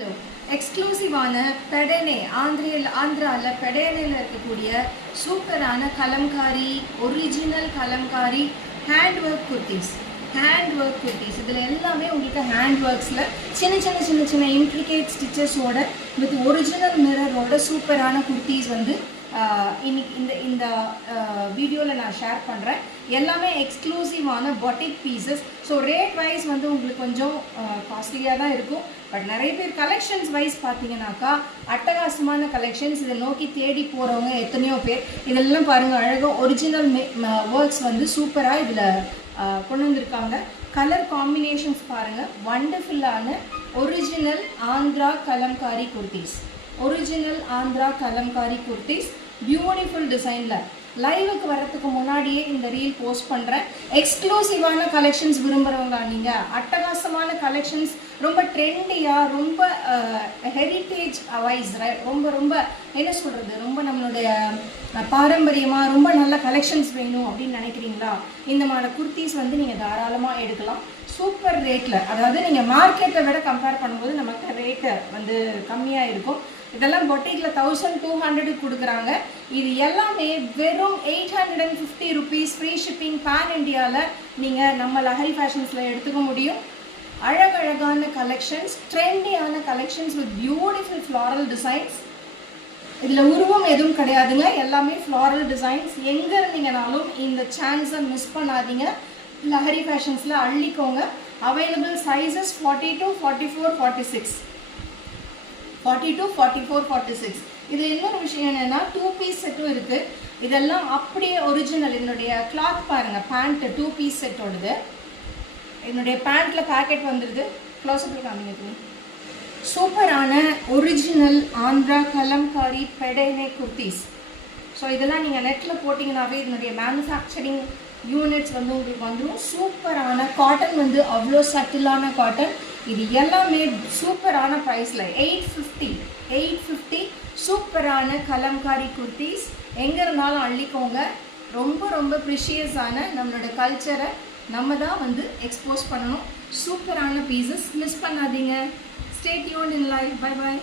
Hello, எக்ஸ்க்ளூசிவான பெடனே ஆந்திராவில் பெடனேல இருக்கக்கூடிய சூப்பரான Kalamkari original Kalamkari hand work kurtis இதில் எல்லாமே உங்களுக்கு ஹேண்ட் ஒர்க்ஸில் சின்ன இன்ட்ரிகேட் ஸ்டிச்சஸோட வித் ஒரிஜினல் மிரரோட சூப்பரான குர்த்திஸ் வந்து இன்னைக்கு இந்த வீடியோவில் நான் ஷேர் பண்ணுறேன். எல்லாமே எக்ஸ்க்ளூசிவான boutique pieces. So rate wise வந்து உங்களுக்கு கொஞ்சம் காஸ்ட்லியாக தான் இருக்கும். பட் நிறைய பேர் கலெக்ஷன்ஸ் வைஸ் பார்த்தீங்கன்னாக்கா அட்டகாசமான கலெக்ஷன்ஸ். இதை நோக்கி தேடி போகிறவங்க எத்தனையோ பேர். இதெல்லாம் பாருங்கள், அழகாக ஒரிஜினல் ஒர்க்ஸ் வந்து சூப்பராக இதில் கொண்டு வந்திருக்காங்க. கலர் காம்பினேஷன்ஸ் பாருங்கள், வண்டர்ஃபுல்லான ஒரிஜினல் ஆந்திரா கலம்காரி குர்த்திஸ் பியூட்டிஃபுல் டிசைனில் லைவுக்கு வரத்துக்கு முன்னாடியே இந்த ரீல் போஸ்ட் பண்ணுறேன். எக்ஸ்க்ளூசிவான கலெக்ஷன்ஸ் விரும்புகிறவங்க நீங்கள், அட்டகாசமான கலெக்ஷன்ஸ், ரொம்ப ட்ரெண்டியாக, ரொம்ப ஹெரிட்டேஜ் வைஸ், ரொம்ப என்ன சொல்கிறது, ரொம்ப நம்மளுடைய பாரம்பரியமாக ரொம்ப நல்ல கலெக்ஷன்ஸ் வேணும் அப்படின்னு நினைக்கிறீங்களா, இந்த மாதிரி குர்த்திஸ் வந்து நீங்கள் தாராளமாக எடுக்கலாம். சூப்பர் ரேட்டில், அதாவது நீங்கள் மார்க்கெட்டை விட கம்பேர் பண்ணும்போது நமக்கு ரேட்டு வந்து கம்மியாக இருக்கும். இதெல்லாம் பொட்டிக்கில் 1200 கொடுக்குறாங்க. இது எல்லாமே வெறும் 850 rupees ஃப்ரீ ஷிப்பிங் பேன் இண்டியாவில் நீங்கள் நம்ம லஹரி ஃபேஷன்ஸில் எடுத்துக்க முடியும். அழகழகான கலெக்ஷன்ஸ், ட்ரெண்டியான collections with beautiful floral designs. இதில் உருவம் எதுவும் கிடையாதுங்க, எல்லாமே ஃப்ளாரல் டிசைன்ஸ். எங்கே இருந்தீங்கனாலும் இந்த சான்ஸை மிஸ் பண்ணாதீங்க. லஹரி ஃபேஷன்ஸில் அள்ளிக்கோங்க. Available sizes 42, 44, 46. இது இன்னொரு விஷயம் என்னென்னா 2 பீஸ் செட்டும் இருக்குது. இதெல்லாம் அப்படியே ஒரிஜினல். என்னுடைய கிளாத் பாருங்கள், பேண்ட்டு 2 பீஸ் செட்டோடுது. என்னுடைய பேண்ட்டில் பேக்கெட் வந்துடுது. க்ளோஸ்அப்பில் காமிங்க. சூப்பரான ஒரிஜினல் ஆந்திரா கலம்காரி பெடனே குர்த்திஸ். ஸோ இதெல்லாம் நீங்கள் நெட்டில் போட்டிங்கன்னாவே இதனுடைய மேனுஃபேக்சரிங் யூனிட்ஸ் வந்து உங்களுக்கு வந்துடும். சூப்பரான காட்டன் வந்து அவ்வளோ சட்டிலான காட்டன். இது எல்லாமே சூப்பரான ப்ரைஸில் 850 சூப்பரான கலம்காரி குர்த்திஸ். எங்கே இருந்தாலும் அள்ளிக்கோங்க. ரொம்ப ப்ரிஷியஸான நம்மளோட கல்ச்சரை நம்ம தான் வந்து எக்ஸ்போஸ் பண்ணணும். சூப்பரான பீசஸ், மிஸ் பண்ணாதீங்க. Stay tuned in life. By.